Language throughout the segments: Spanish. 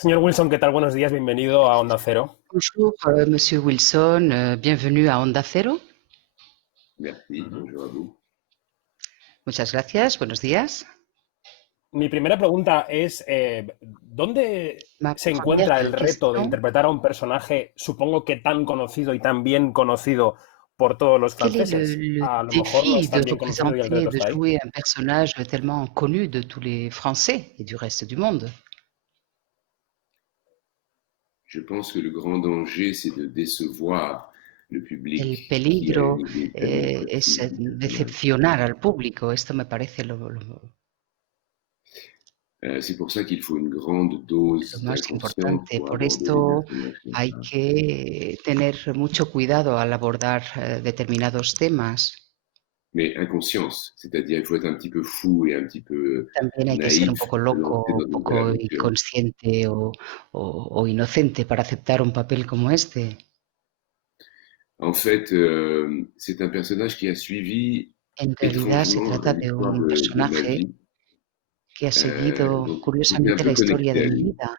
Señor Wilson, ¿qué tal? Buenos días, bienvenido a Onda Cero. Bonjour, Monsieur Wilson, bienvenue à Onda Cero. Merci, Ujú. bonjour à vous. Muchas gracias, buenos días. Mi primera pregunta es, ¿dónde Ma se première encuentra el reto de question, interpretar a un personaje, supongo que tan conocido y tan bien conocido por todos los quel est franceses? le A lo mejor no défi es de tan bien conocido y el représenter, reto de está ahí. jouer un personnage tellement connu de tous les Français et du reste du monde? Je pense que le grand danger, c'est de décevoir le El public qui a peligro, une idée tellement es précise du personnage. decepcionar al público. Esto me parece C'est pour ça qu'il faut une grande lo dose más d'inconscience importante. pour Por aborder des esto personnages comme hay ça. que tener mucho cuidado al abordar determinados temas. Mais inconscience, c'est-à-dire il faut être un petit peu fou et un petit peu También hay que ser un naïf poco pour se lancer loco, dans un une telle poco aventure. inconsciente o inocente para aceptar un papel como este. En fait, c'est un personnage qui a suivi En realidad se étrangement trata de l'histoire un de ma personaje vie. que ha seguido Donc j'étais un curiosamente peu la historia connecté de à mi lui. vida.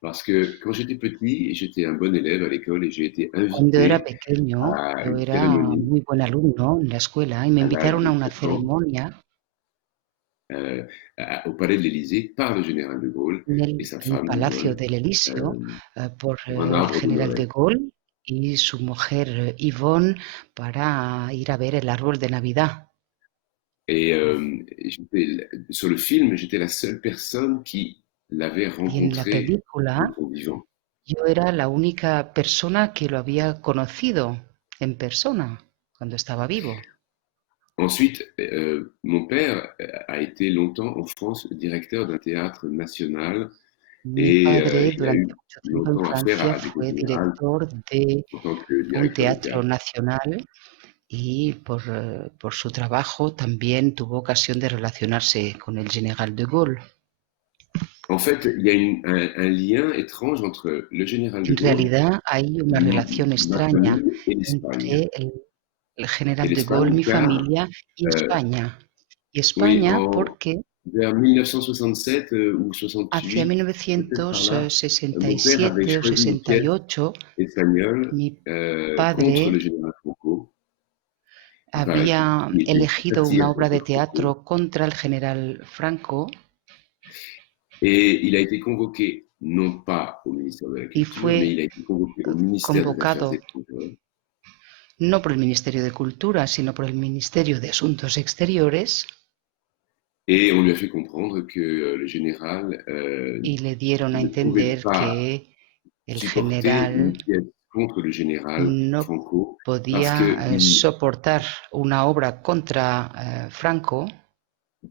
Parce que quand j'étais petit, j'étais un bon élève à l'école et j'ai été Cuando era invité pequeño, à yo une era cérémonie muy buen alumno en la escuela y me à l'âge invitaron a de una 7 ans ceremonia euh, au palais de l'Élysée par le général de Gaulle en et sa el femme de Palacio Gaulle del Elíseo euh, por pour un el arbre de general Noël. de Gaulle y su mujer Yvonne para ir a ver el árbol de Navidad. Et sur le film, j'étais la seule personne qui l'avait Y en la rencontré de película son vivant. yo era la única persona que lo había conocido en persona cuando estaba vivo. Ensuite, mon père a été longtemps en France directeur d'un théâtre national Mi et padre il a durante eu mucho tiempo en longtemps affaire Francia à des fue générales director de en tant que un directeur de teatro théâtre. nacional y por su trabajo también tuvo ocasión de relacionarse con el general de Gaulle. En fait, il y a un lien étrange entre le général de En Gaulle, realidad hay una relación ma extraña famille et l'Espagne. entre el Et general de Gaulle, l'Espagne, mi car familia y euh, España. Y oui, España porque vers 1967 ou hacia 68, peut-être par là, mon père avait 1967 o choisi une pièce 68, espagnole mi contre padre le général Franco, enfin, había qui était une elegido una satire obra contre de Franco, teatro contra el general Franco et il a été convoqué non pas au ministère de la y Culture, mais fue il a été convoqué au ministère des Affaires convocado étrangères. no por el Ministerio de Cultura, sino por el Ministerio de Asuntos Exteriores Et on lui a fait comprendre que le général y le dieron a ne pouvait entender pas que el supporter general une pièce contre le général no Franco podía soportar una obra contra Franco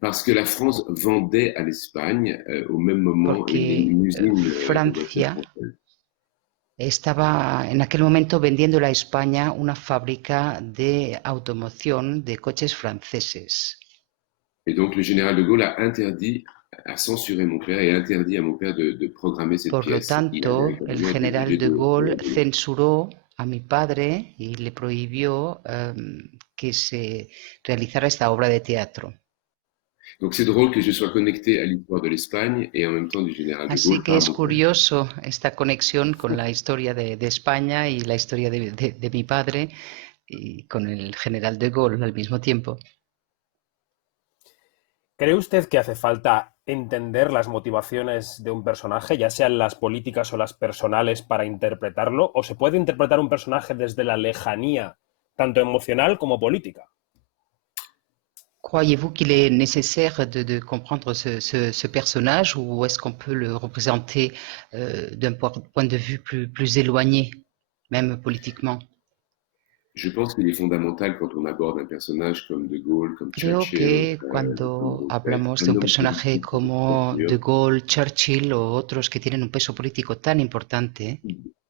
parce que la France vendait à l'Espagne au même moment porque une usine de voitures Francia françaises. estaba en aquel momento vendiéndole a España una fábrica de automoción de coches franceses. Et donc le général de Gaulle a censuré mon père et interdit à mon père de programmer cette Por lo pièce. Il a tanto, el véritablement été general obligé de Gaulle d'abandonner. censuró a mi padre y le prohibió que se realizara esta obra de teatro. Donc c'est drôle que je sois connecté à l'histoire de l'Espagne et en même temps du général de Así Gaulle que par es mon père. curioso esta conexión con la historia de España y la historia de mi padre y con el general de Gaulle al mismo tiempo. ¿Cree usted que hace falta entender las motivaciones de un personaje, ya sean las políticas o las personales, para interpretarlo? ¿O se puede interpretar un personaje desde la lejanía, tanto emocional como política? Croyez-vous qu'il est nécessaire de comprendre ce personnage ou est-ce qu'on peut le représenter d'un point de vue plus éloigné, même politiquement? Je pense qu'il est fondamental quand on aborde un personnage comme De Gaulle, comme Creo Churchill, que de prendre cuando en tête hablamos de un un homme personaje politique de cette como De stature, Gaulle, Churchill o otros que tienen un peso político tan importante,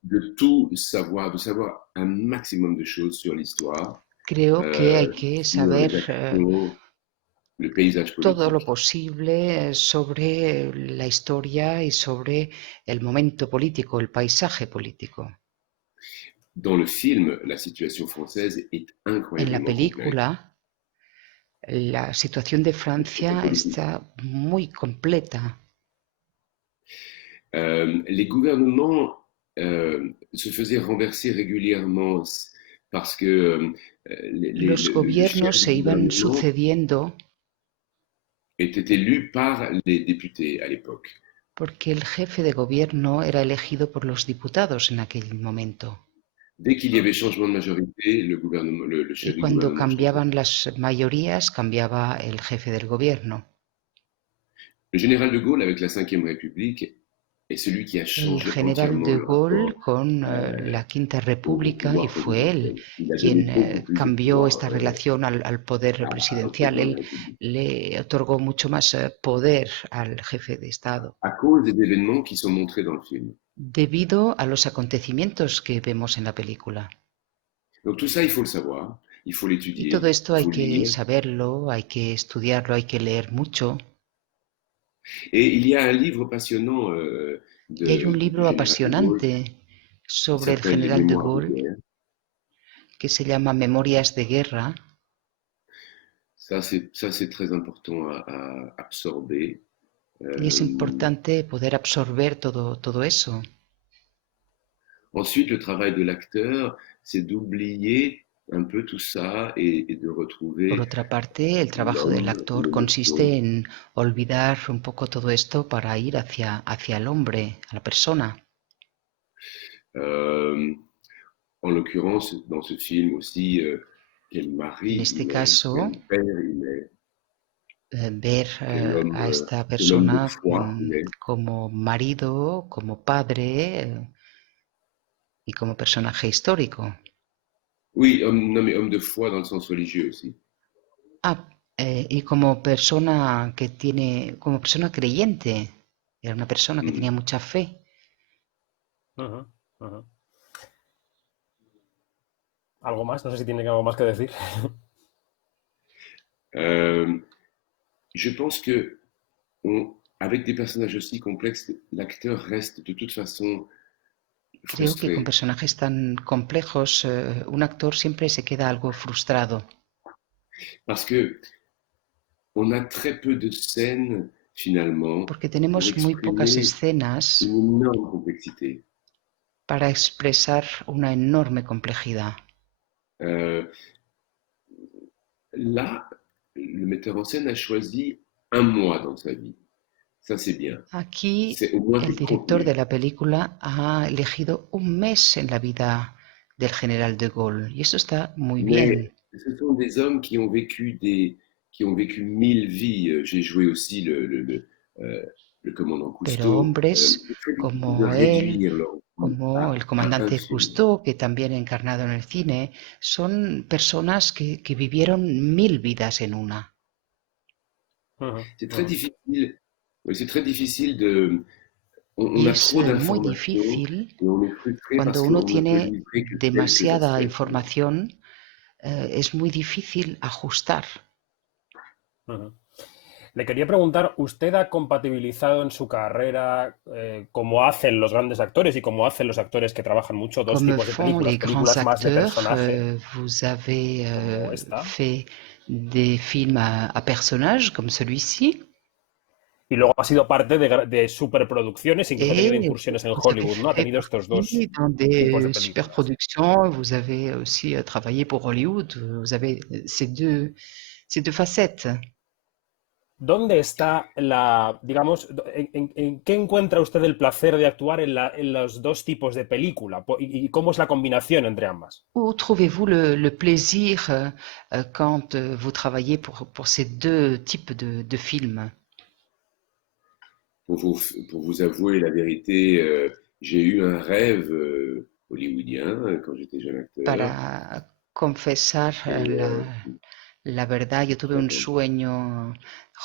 de tout savoir, de savoir un maximum de choses sur l'histoire, creo que hay que sur saber les actions, le paysage todo lo politique. posible sobre la historia y sobre el momento político, el paisaje político. Dans le film, la situation française est En la incroyablement complexe. película, la situación de La situation Francia politique. está muy completa. Les gouvernements se faisaient renverser régulièrement parce que Los le chef gobiernos du se iban gouvernement sucediendo était élu par les députés à l'époque. porque el jefe de gobierno era elegido por los diputados en aquel momento. Dès qu'il y avait changement de majorité, le gouvernement, le Y chef du cuando gouvernement changeait. cambiaban las mayorías, cambiaba el jefe del gobierno. Le général de Gaulle, avec la Ve République, est celui qui a El changé general entièrement de le Gaulle rapport con la Quinta au República y pouvoir fue él présidentiel. Il a donné quien beaucoup plus de cambió pouvoir esta relación al poder au presidencial. président de Él la République. le otorgó mucho más poder al jefe de Estado À cause des événements qui sont montrés dans le film. debido a los acontecimientos que vemos en la película. Donc tout ça, il faut le savoir, il faut Y todo l'étudier, esto il hay faut que lire. saberlo, hay que estudiarlo, hay que leer mucho. Et il y a un livre passionnant Y hay un du libro général de Gaulle apasionante qui sobre el s'appelle Les general de Mémoires de Gaulle guerre. que se llama Memorias de Guerra. Ça, c'est très important à absorber. Y es importante poder absorber todo eso. Ensuite, le travail de l'acteur, c'est d'oublier un peu tout ça et de Por retrouver otra parte, el trabajo del l'homme, actor consiste l'émotion. en olvidar un poco todo esto para ir hacia el hombre, a la persona. En l'occurrence, dans ce film aussi, quel En mari este il est, caso, quel père il est, ver a esta quel homme persona de foi il est. como marido, como padre y como personaje histórico. Oui, homme, non, mais homme de foi dans le sens religieux aussi. Ah, y como persona que tiene, como persona creyente. Era una persona que Mm. tenía mucha fe. Ujú, ujú. ¿Algo más? No sé si tiene algo más que decir. Je pense que avec des personnages aussi complexes, l'acteur reste de toute façon Creo que con frustré. personajes tan complejos, un actor siempre se queda algo frustrado, Parce que on a très peu de scènes, finalement, porque pour tenemos muy pocas exprimer escenas une énorme complexité. para expresar una enorme complejidad. Euh, Là, le metteur en scène a choisi un mois dans sa vie. Ça, c'est bien. Aquí C'est au moins el du director de contenu. la película ha elegido un mes en la vida del general de Gaulle y eso está muy Mais bien. ce sont des hommes qui ont vécu 1000 vies. J'ai joué aussi le commandant Pero Cousteau. hombres C'est très difficile de como él, réduire leur vie como el à un comandante film. Cousteau, que también he encarnado en el cine, son personas que vivieron 1000 vidas en una. Ujú, C'est très ujú. difficile. Oui, c'est très difficile de. On Y a es trop muy d'informations difícil et on est frustré cuando parce uno qu'on ne peut tiene livrer que quelques demasiada aspects. información, es muy difícil ajustar. Ujú. Le quería preguntar, ¿usted ha compatibilizado en su carrera, como hacen los grandes actores y como hacen los actores que trabajan mucho, dos Comme tipos de font les películas? grands Películas más de acteurs, personaje, vous avez como esta, fait des films à personnages comme celui-ci y luego ha sido parte de superproducciones, incluso ha tenido et incursiones en vous avez Hollywood, ¿no? Ha fait tenido estos dos partie dans tipos de des películas. superproductions, vous avez aussi travaillé pour Hollywood, vous avez ces deux facettes. ¿Dónde está digamos, en qué encuentra usted el placer de actuar en los dos tipos de película? ¿Y cómo es la combinación entre ambas? Où trouvez-vous le plaisir quand vous travaillez pour ces deux types de films? Pour vous, pour vous avouer la vérité, j'ai eu un rêve hollywoodien quand j'étais jeune acteur. Para confesar Et, la verdad, yo tuve un sueño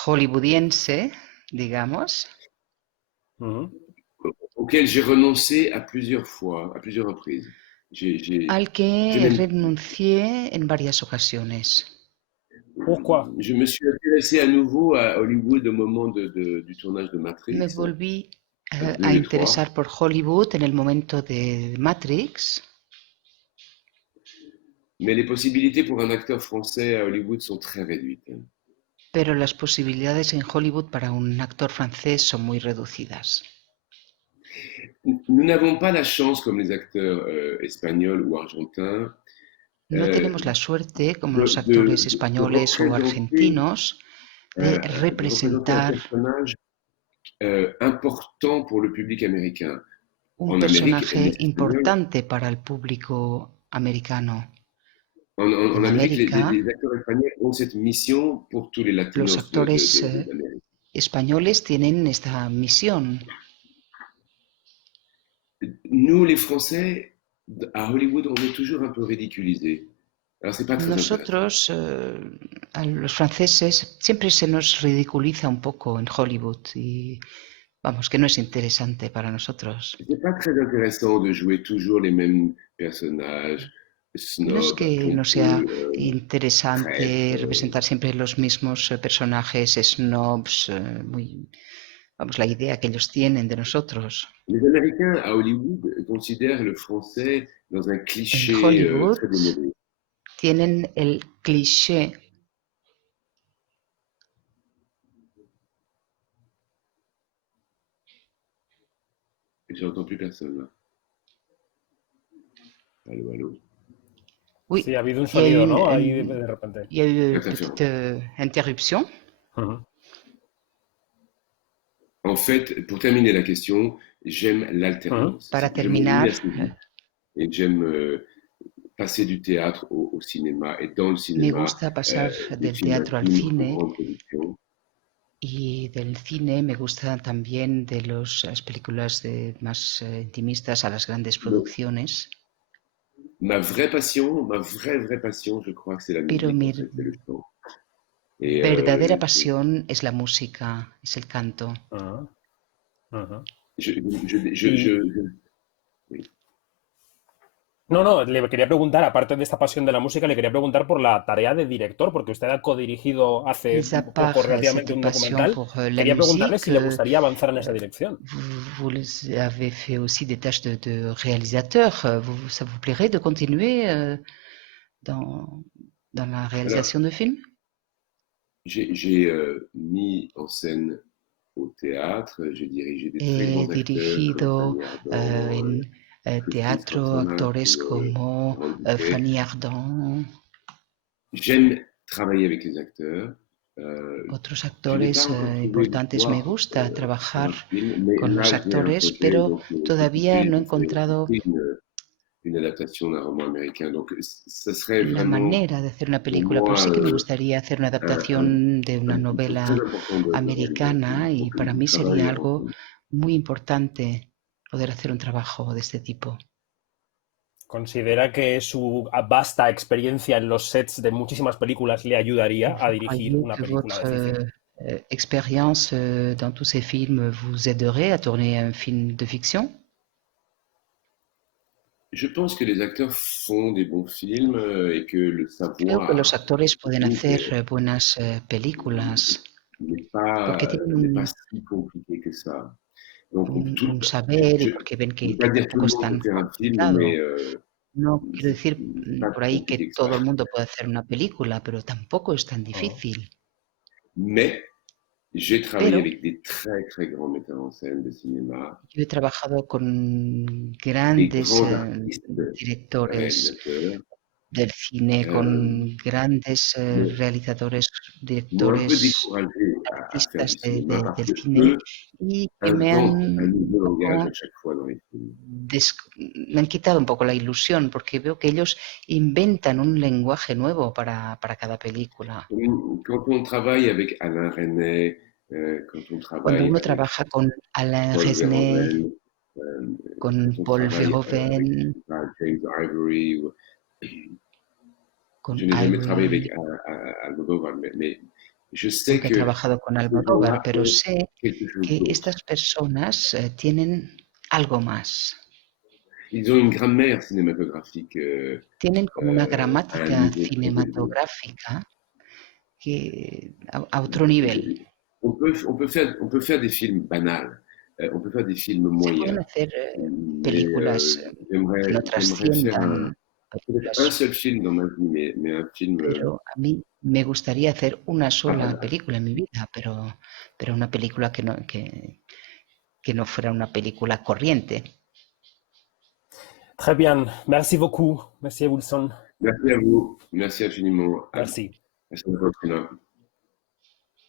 hollywoodiense, digamos, Ujú. auquel j'ai renoncé à plusieurs fois, à plusieurs reprises. al J'ai que même, renuncié en varias ocasiones. Pourquoi? je me suis intéressé à nouveau à Hollywood au moment du tournage de Me Matrix volví 2 a et 3. interesar por Hollywood en el momento de Matrix, Mais les possibilités pour un acteur français à Hollywood sont très réduites. pero las posibilidades en Hollywood para un actor francés son muy reducidas. Nous n'avons pas la chance, comme les acteurs espagnols ou argentins, No euh, tenemos la suerte, como de, los de- actores de españoles o représenter, argentinos, de un representar personnage important pour le public américain. un En Amérique, personaje l'espagnol, importante para el público americano. en En Amérique, América, les acteurs espagnols ont cette mission pour tous les los latinos actores d'Amérique. españoles tienen esta misión. Nous, les Français, à Hollywood, on est toujours un peu ridiculisés. Alors, c'est pas très intéressant. Nosotros, a los franceses, siempre se nos ridiculiza un poco en Hollywood y vamos, que no es interesante para nosotros. C'est pas très intéressant de jouer toujours les mêmes personnages, No es snobs, que no sea pompeux, interesante traîtres. representar siempre los mismos personajes snobs, vamos, la idea que ellos tienen de nosotros. Les Américains à Hollywood considèrent le français dans un En cliché Hollywood très démodé. tienen el cliché. Et j'entends plus personne là. Allô, allô. Oui, Sí, ha habido un il y a eu sonido, ¿no? Ahí de repente. il y a eu une Interférence. petite interruption. Ujú. En fait, pour terminer la question, j'aime l'alternance. Para Je m'ennuie terminar, assez vite et j'aime passer du théâtre au cinéma et dans le me cinéma, gusta pasar des del films teatro al intimes en cine grande production. y del cine me gusta también de las películas más intimistas a las grandes Donc, producciones. ma vraie passion, je crois que c'est la Pero musique, mi en fait, c'est le chant. Et verdadera pasión es la música, es el canto. Ujú. Ujú. je, je, je, Y je, je- oui. no, le quería preguntar, aparte de esta pasión de la música, le quería preguntar por la tarea de director, porque usted ha codirigido hace Mis à poco part relativamente cette un passion documental. pour la Quería preguntarle musique, si le gustaría avanzar en esa dirección. vous avez fait aussi des tâches de réalisateur. Ça vous plairait de continuer dans, dans la Alors, réalisation de films? j'ai mis en scène au théâtre, j'ai dirigé des très He grands acteurs comme dirigido Fanny Ardant, en Christine teatro Sponsona, actores pour como en citer. Fanny Ardant, J'aime travailler avec les acteurs. otros Je n'ai actores pas encore trouvé une importantes. Me voix gusta pour trabajar un film, mais con los là j'ai un actores, projet, pero donc todavía no he je vais encontrado écouter une adaptation d'un roman américain. Donc ce serait la vraiment manera de hacer una pour película, pero moi sí que me gustaría hacer una adaptación de una une chose très novela importante de réaliser un film. americana y Donc para je mí sería travaille en algo muy importante poder hacer un trabajo de este tipo. ¿Considera que su vasta experiencia en los sets de muchísimas películas le ayudaría a Vous dirigir croyez una que película votre de ficción? expérience dans tous ces films vous aiderait à tourner un film de fiction? Je pense que les acteurs font des bons films et que le Creo que los savoir actores pueden technique hacer buenas películas porque tienen n'est pas si compliqué que ça. Donc, un saber y je porque ven ne veux que pas dire que tout tampoco le es monde tan peut faire un film, mais complicado. No quiero decir c'est pas por plus ahí que compliqué que ça. todo el mundo puede hacer una película, pero tampoco es tan Ujú. difícil. Mais j'ai travaillé Pero avec des très, très grands metteurs en scène de cinéma, yo he trabajado con des grandes grands artistes directores réalisateurs, del cine, euh, con grandes mais realizadores, m'ont un peu directores, découragé à faire du artistas cinéma parce del que cine eux y que me han inventent un un nouveau langage poco à chaque fois dans les films. me han quitado un poco la ilusión porque veo que ellos inventan un lenguaje nuevo para cada película. Quand on travaille avec Alain Resnais, quand on Cuando travaille uno avec trabaja con Alain Paul Resnais, Verhoeven, euh, quand con on Paul travaille avec Verhoeven, James Ivory, con je n'ai jamais travaillé Ivory, avec Almodovar, mais je sais nunca he que trabajado con ces gens-là Almodóvar, pero ont sé quelque chose que d'autre. estas personas tienen algo más. Ils ont une grammaire cinématographique Tienen como una à un gramática niveau très élevé. cinematográfica que a otro nivel. On peut faire des films banals, on peut faire des films Se pueden moyens, hacer mais películas que no j'aimerais faire trasciendan, peut-être un películas, seul film dans ma vie, mais un film pero a mí me gustaría hacer una pas sola banal. película en mi vida, pero una película que que no fuera una película corriente. Très bien. Merci beaucoup, Monsieur Wilson. Merci à vous. Merci infiniment. Merci. À la prochaine.